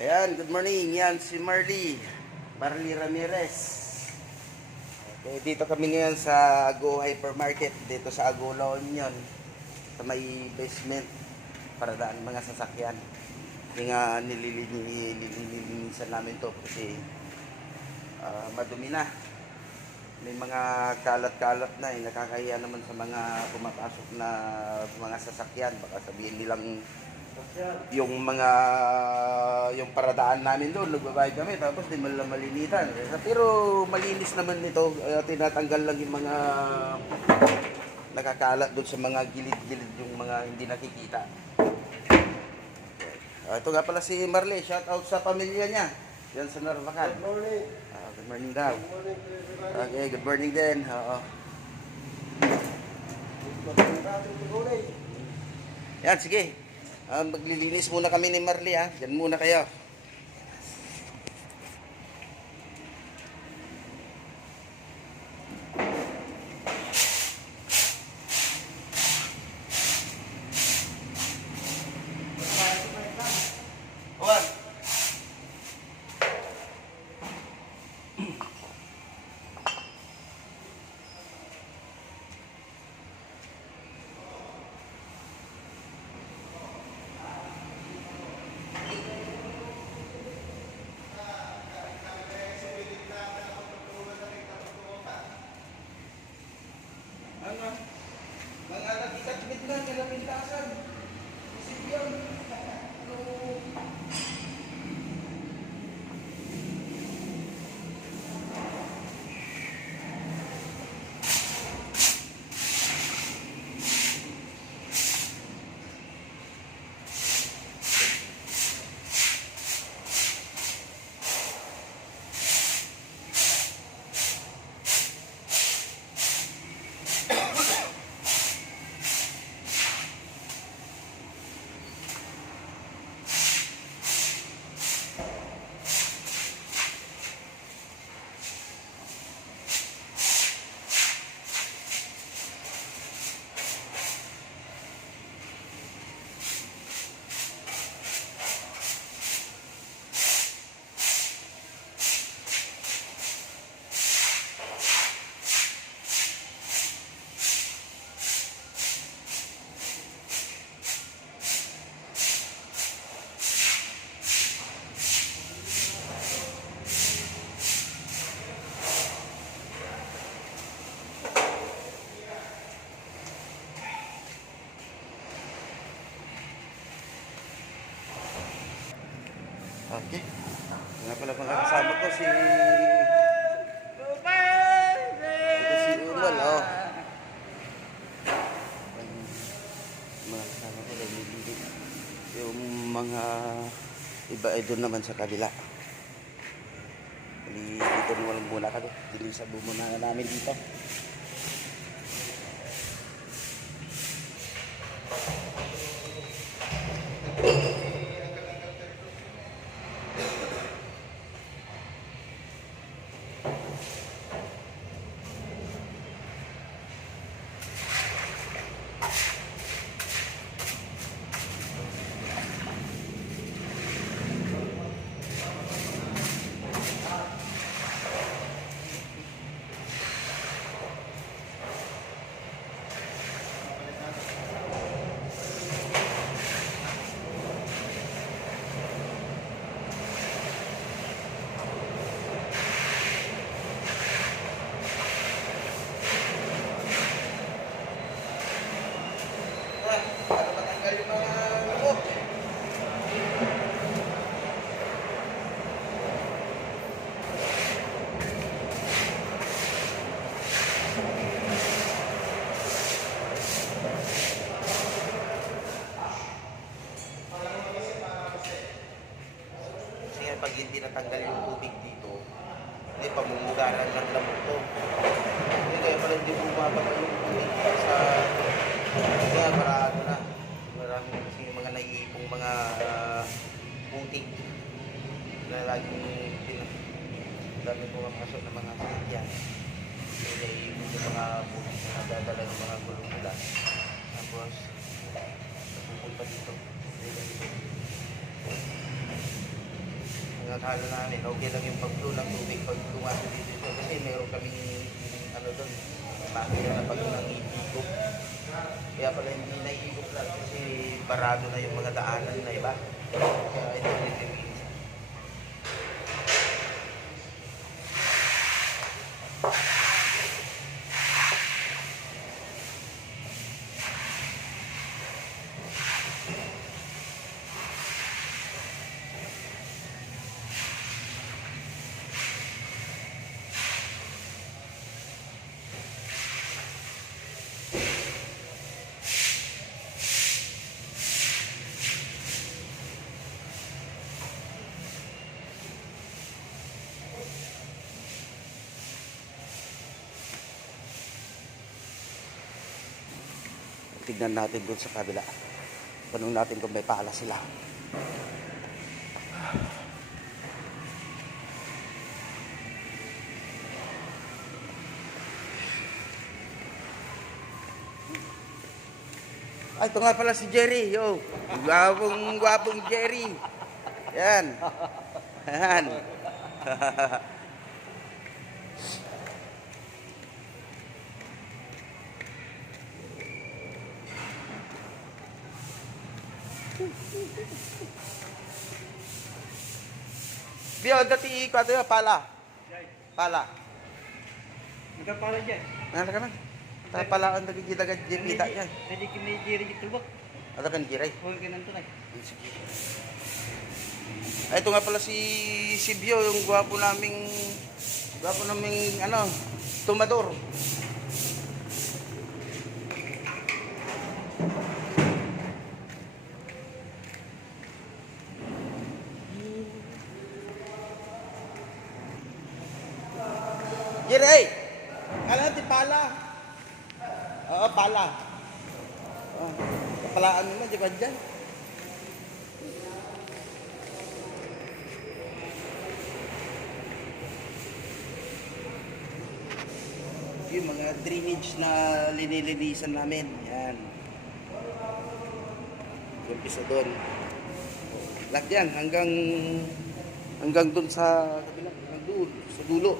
Ayan, good morning. Yan si Marley Ramirez. Okay, dito kami ngayon sa Go Hypermarket, dito sa Ago La Union, sa may basement para daan mga sasakyan. Yung nililinisan namin to kasi madumi na. May mga kalat-kalat na, nakakahiya naman sa mga pumapasok na mga sasakyan. Baka sabihin nilang yung paradaan namin doon, nagbabayad kami tapos di man lang malinitan. Pero malinis naman nito, tinatanggal lang yung mga nakakalat doon sa mga gilid-gilid, yung mga hindi nakikita. Ito nga pala si Marley, shout out sa pamilya niya yan sa Narvacan. Good morning. Good morning daw. Good morning to everybody. Okay, good morning din. Oo. Yan, sige. Maglilinis muna kami ni Marley, ha. Diyan muna kayo. Juan. Mga nagkikatbit na, nilamintasan. Isip yun. Okay. Nga pala mga kasama ko si Umal, oh. Mga kasama ko nagbibilig. Yung mga iba ay doon naman sa kabila. Dito walang muna kami. Dilisan muna namin dito. Para matanggal yung mga loob. Kasi nga pag hindi natanggal yung tubig dito, hindi pa mumugaran ng lamok to. Hindi kaya pala hindi bumababa yung tubig sa kaya parado na. Marami na kasi yung mga naiipong mga putik na laging dami pumapasok ng mga sasakyan. So, naiipong yung mga mga bukid na nadadala ng mga gulong nila. Tapos, napupunta dito. Ang akala namin, okay lang yung pag-flow ng tubig pag lumasok dito. Kasi meron kaming, ano doon, makina na pag nangihigop. Kaya pala hindi nahihigop lang kasi barado na yung mga daanan na iba. Kaya ito nililinis. Tignan natin doon sa kabila. Tanong natin kung may pala sila. Ay, ito nga pala si Jerry. Yo, gwapong Jerry. Yan. Yan. Biyo, dati ko ito pala. Pala. Nagkapala dyan. Nala ka na. Pala ang nagigidagad dipita yan. Pwede kami diri dito ba? Ano kan giray? Huwag ka nang tunay. Sige. Ay, ito nga pala si Bio, yung gwapo naming ano, tumador. Giray! Kala natin pala. Oo, pala. Oh, kapalaan mo na, di ba dyan? Yung mga drainage na linilinisan namin. Yan. Umpisa doon. Lahat yan, hanggang doon sa kabila, hanggang doon, sa dulo.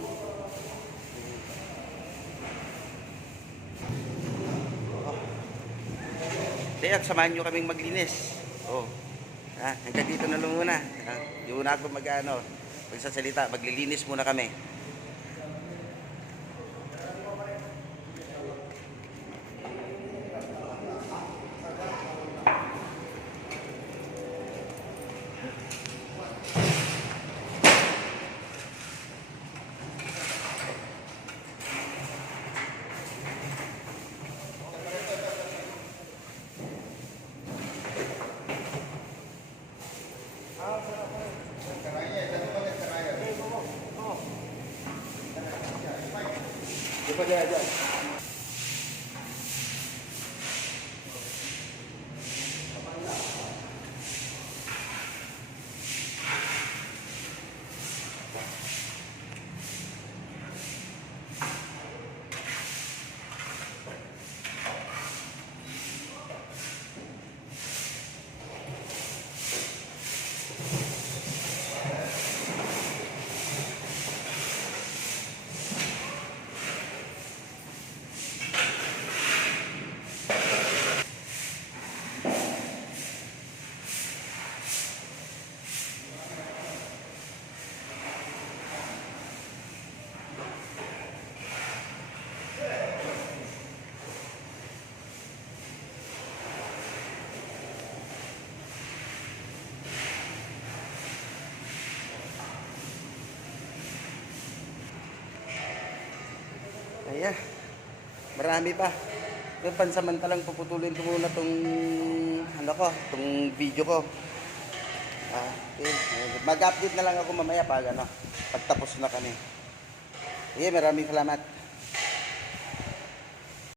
Kaya samahan nyo kaming maglinis. Oh. Hanggang dito na lang muna. Hindi muna ako magsasalita. Maglilinis muna kami. Di ba dyan? Ayan. Marami pa. Yung pansamantalang puputulin ko muna tong video ko. Okay. Mag-update na lang ako mamaya pag pagtapos na kami. Maraming salamat.